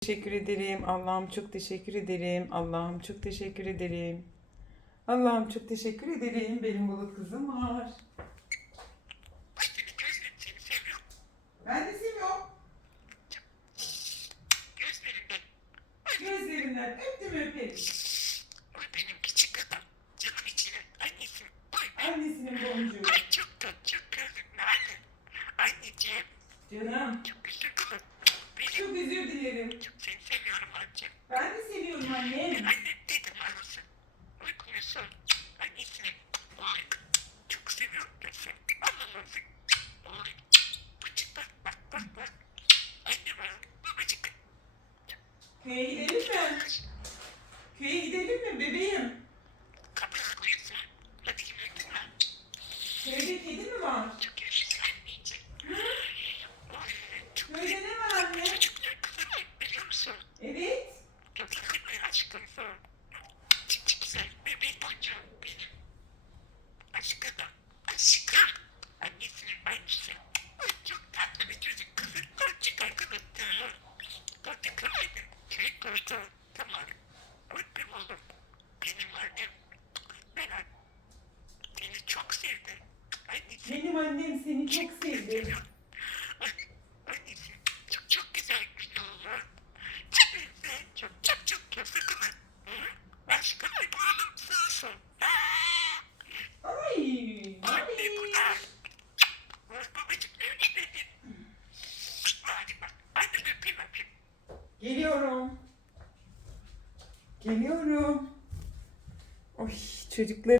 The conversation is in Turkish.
Teşekkür ederim. Allah'ım çok teşekkür ederim. Allah'ım çok teşekkür ederim. Allah'ım çok teşekkür ederim. Benim bulut kızım var. Ben de seviyorum. Gözlerinden öptüm öperim. Benim küçük adam. Canım içine. Annesi. Oy. Annesinin boncuğu. Ay çok tatlı. Çok. Anne. Anneciğim. Canım. Çok güzel kızım. Benim Çok özür dilerim. çok seni seviyorum anneciğim. Ben seviyorum annem. Anne dedim arası. Uykulusun. Annesini. Oy. Çok seviyorum ben seni. Allah'ım. Oy. Bıcık bak bak bak bak. Anne bak. Babacık. Köye gidelim mi? Köye gidelim mi bebeğim? Kapıya koyuyorsun. Hadi gidelim. Köyde kedi mi var? Çok yaşasın anneciğim. Oy. Çok Köyde ne var anne? Çocuklar kızım biliyor musun? Evet. Çok yakın aşkım. Çok çok güzel bebeğim boncuğum benim. Aşkım. Aşkım. Annesinin aynısı. Ay, Çok tatlı bir çocuk kızım. Korkacak arkadaşlar. Korkacak aynı. Şey korktu. Tamam. Öptüm oğlum. Benim annem. Seni çok sevdi. Annesi çok çok güzel bir oğlum. Çok güzel. Çok çok çok çok sıkılır. Başka bir oğlum sağ olsun. Ay. Anne bu Ay. da. Babacık öyle dedi. Hadi bak. Hadi öpeyim öpeyim. Geliyorum. Geliyorum. Oy çocuklar.